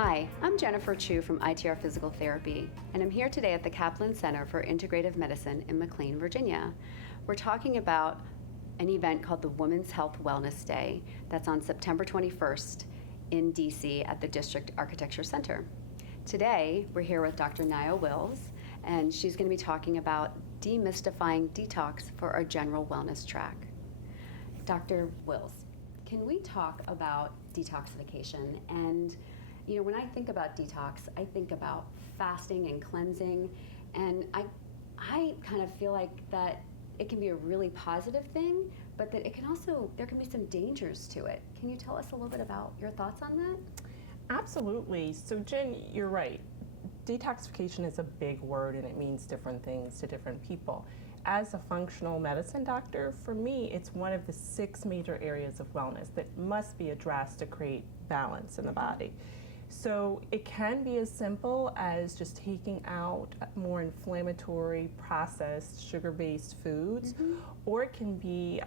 Hi, I'm Jennifer Chu from ITR Physical Therapy, and I'm here today at the Kaplan Center for Integrative Medicine in McLean, Virginia. We're talking about an event called the Women's Health Wellness Day that's on September 21st in DC at the District Architecture Center. Today, we're here with Dr. Nayo Wills, and she's going to be talking about demystifying detox for our general wellness track. Dr. Wills, can we talk about detoxification? And when I think about detox, I think about fasting and cleansing, and I kind of feel like that it can be a really positive thing, but that it can also, there can be some dangers to it. Can you tell us a little bit about your thoughts on that? Absolutely. So Jen, you're right. Detoxification is a big word and it means different things to different people. As a functional medicine doctor, for me, it's one of the 6 major areas of wellness that must be addressed to create balance in the body. So it can be as simple as just taking out more inflammatory, processed, sugar-based foods, or it can be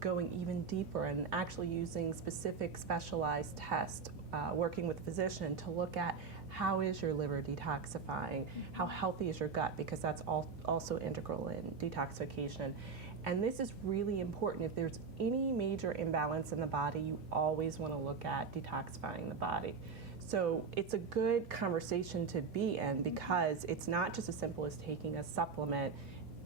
going even deeper and actually using specific specialized tests, working with a physician to look at how is your liver detoxifying, how healthy is your gut, because that's also integral in detoxification. And this is really important. If there's any major imbalance in the body, you always want to look at detoxifying the body. So it's a good conversation to be in because it's not just as simple as taking a supplement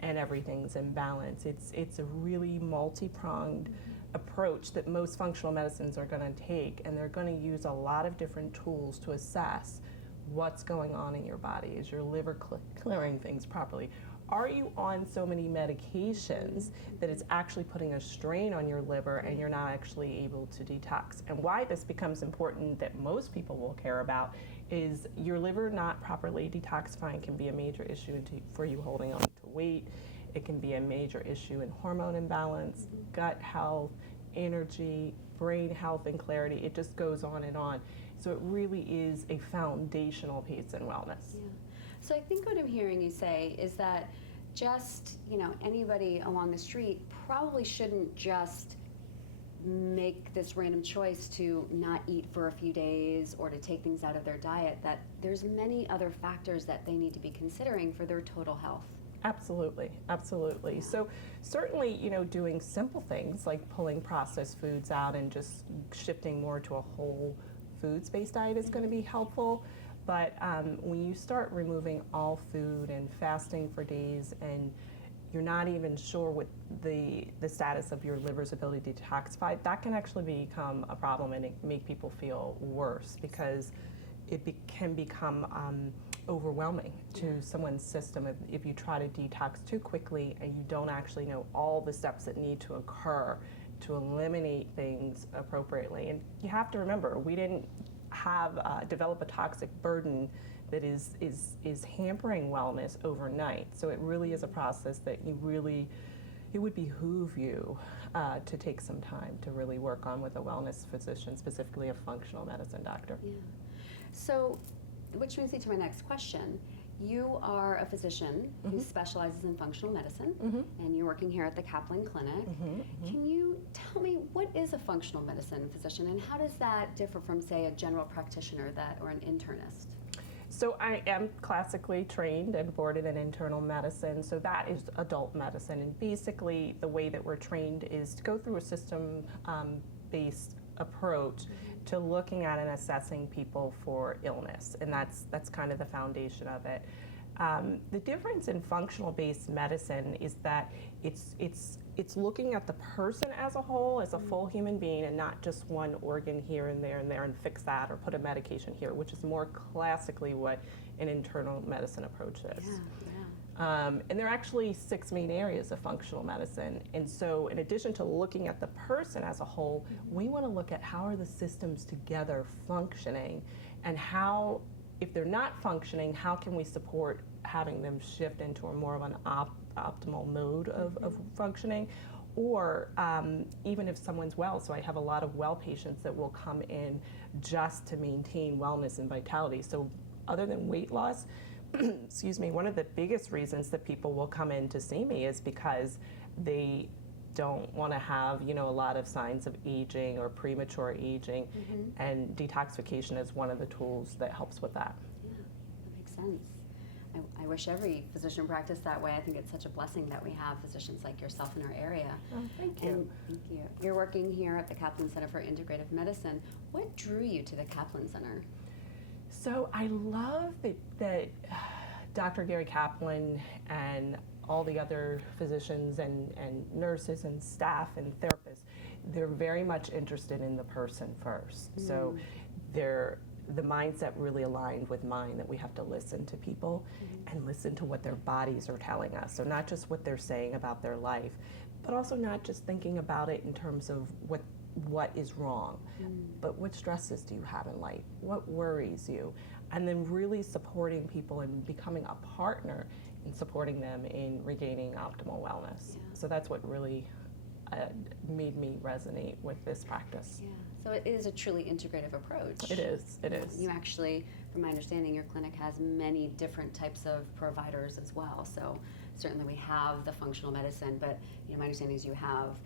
and everything's in balance. It's a really multi-pronged approach that most functional medicines are going to take, and they're going to use a lot of different tools to assess what's going on in your body. Is your liver clearing things properly? Are you on so many medications that it's actually putting a strain on your liver and you're not actually able to detox? And why this becomes important that most people will care about is your liver not properly detoxifying can be a major issue for you holding on to weight. It can be a major issue in hormone imbalance, gut health, energy, brain health and clarity. It just goes on and on. So it really is a foundational piece in wellness. Yeah. So I think what I'm hearing you say is that just, anybody along the street probably shouldn't just make this random choice to not eat for a few days or to take things out of their diet, that there's many other factors that they need to be considering for their total health. Absolutely, absolutely. Yeah. So certainly, doing simple things like pulling processed foods out and just shifting more to a whole foods-based diet is going to be helpful. But when you start removing all food and fasting for days and you're not even sure what the status of your liver's ability to detoxify, that can actually become a problem and make people feel worse because it can become overwhelming to someone's system if you try to detox too quickly and you don't actually know all the steps that need to occur to eliminate things appropriately. And you have to remember, we didn't develop a toxic burden that is hampering wellness overnight. So it really is a process that it would behoove you to take some time to really work on with a wellness physician, specifically a functional medicine doctor. Yeah. So, which brings me to my next question. You are a physician who specializes in functional medicine, and you're working here at the Kaplan Clinic. Can you tell me, what is a functional medicine physician, and how does that differ from, say, a general practitioner or an internist? So I am classically trained and boarded in internal medicine, so that is adult medicine. And basically, the way that we're trained is to go through a system-based approach to looking at and assessing people for illness, and that's kind of the foundation of it. The difference in functional-based medicine is that it's looking at the person as a whole, as a full human being, and not just one organ here and there and fix that or put a medication here, which is more classically what an internal medicine approach is. And there are actually 6 main areas of functional medicine. And so in addition to looking at the person as a whole, we want to look at how are the systems together functioning, and how, if they're not functioning, how can we support having them shift into a more of an optimal mode of functioning, or even if someone's well. So I have a lot of well patients that will come in just to maintain wellness and vitality. So other than weight loss, excuse me, one of the biggest reasons that people will come in to see me is because they don't want to have, a lot of signs of aging or premature aging. And detoxification is one of the tools that helps with that. Yeah, that makes sense. I wish every physician practiced that way. I think it's such a blessing that we have physicians like yourself in our area. Oh, thank you. And thank you. You're working here at the Kaplan Center for Integrative Medicine. What drew you to the Kaplan Center? So I love that Dr. Gary Kaplan and all the other physicians and nurses and staff and therapists, they're very much interested in the person first. So the mindset really aligned with mine, that we have to listen to people and listen to what their bodies are telling us. So not just what they're saying about their life, but also not just thinking about it in terms of what is wrong, but what stresses do you have in life? What worries you? And then really supporting people and becoming a partner in supporting them in regaining optimal wellness. Yeah. So that's what really made me resonate with this practice. Yeah. So it is a truly integrative approach. It is. You actually, from my understanding, your clinic has many different types of providers as well. So certainly we have the functional medicine, but my understanding is you have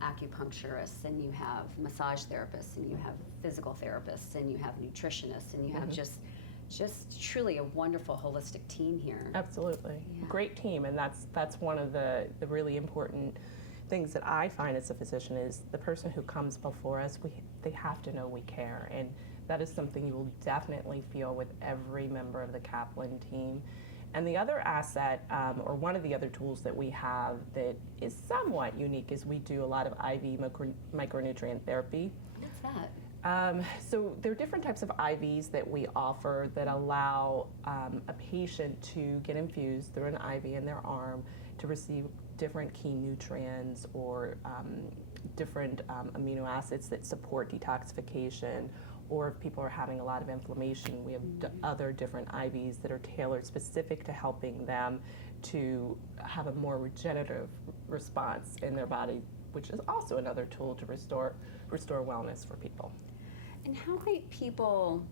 acupuncturists, and you have massage therapists, and you have physical therapists, and you have nutritionists, and you have just truly a wonderful holistic team here. Absolutely. Yeah. Great team, and that's one of the really important things that I find as a physician is the person who comes before us, they have to know we care, and that is something you will definitely feel with every member of the Kaplan team. And the other asset, or one of the other tools that we have that is somewhat unique, is we do a lot of IV micronutrient therapy. What's that? So there are different types of IVs that we offer that allow a patient to get infused through an IV in their arm to receive different key nutrients or different amino acids that support detoxification. Or if people are having a lot of inflammation, we have other different IVs that are tailored specific to helping them to have a more regenerative response in their body, which is also another tool to restore wellness for people. And how might people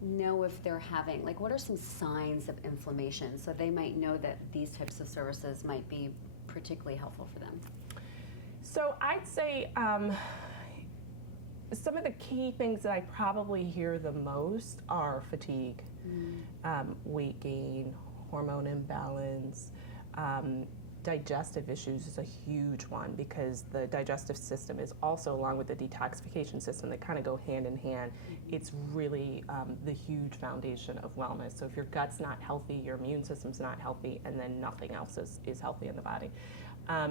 know if they're having, what are some signs of inflammation so they might know that these types of services might be particularly helpful for them? So I'd say some of the key things that I probably hear the most are fatigue, weight gain, hormone imbalance, digestive issues is a huge one because the digestive system is also, along with the detoxification system, that kind of go hand in hand. It's really the huge foundation of wellness. So if your gut's not healthy, your immune system's not healthy, and then nothing else is healthy in the body.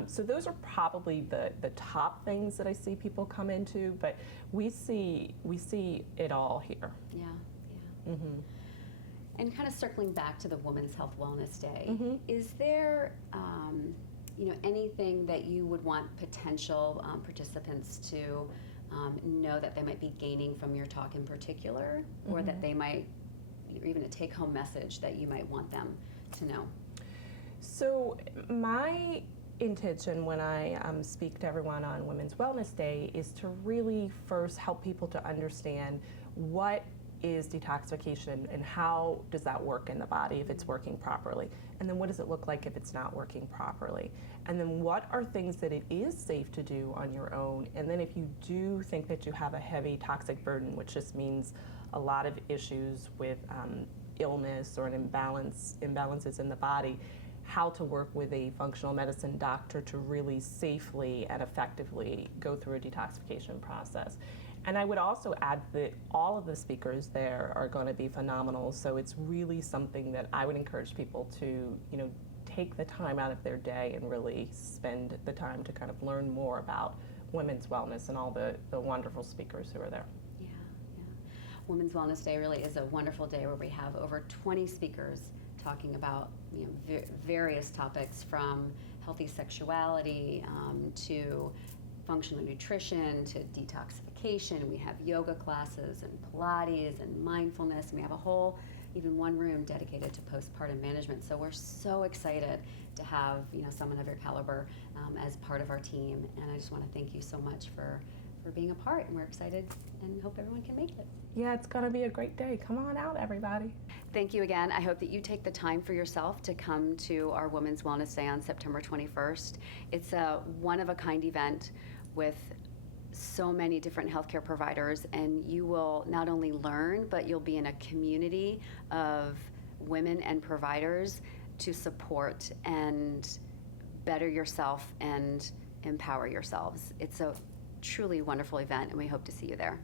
So those are probably the top things that I see people come into, but we see it all here. Yeah. And kind of circling back to the Women's Health Wellness Day, is there anything that you would want potential participants to know that they might be gaining from your talk in particular, or that they might, or even a take-home message that you might want them to know? So my intention when I speak to everyone on Women's Wellness Day is to really first help people to understand what is detoxification and how does that work in the body if it's working properly, and then what does it look like if it's not working properly, and then what are things that it is safe to do on your own, and then if you do think that you have a heavy toxic burden, which just means a lot of issues with illness or imbalances in the body, how to work with a functional medicine doctor to really safely and effectively go through a detoxification process. And I would also add that all of the speakers there are going to be phenomenal, so it's really something that I would encourage people to, take the time out of their day and really spend the time to kind of learn more about women's wellness and all the wonderful speakers who are there. Yeah. Women's Wellness Day really is a wonderful day where we have over 20 speakers talking about various topics, from healthy sexuality to functional nutrition to detoxification. We have yoga classes and Pilates and mindfulness, and we have a whole, even one room dedicated to postpartum management. So we're so excited to have someone of your caliber as part of our team, and I just want to thank you so much for for being a part, and we're excited and hope everyone can make it. Yeah, it's going to be a great day. Come on out, everybody. Thank you again. I hope that you take the time for yourself to come to our Women's Wellness Day on September 21st. It's a one-of-a-kind event with so many different healthcare providers, and you will not only learn, but you'll be in a community of women and providers to support and better yourself and empower yourselves. It's a truly wonderful event, and we hope to see you there.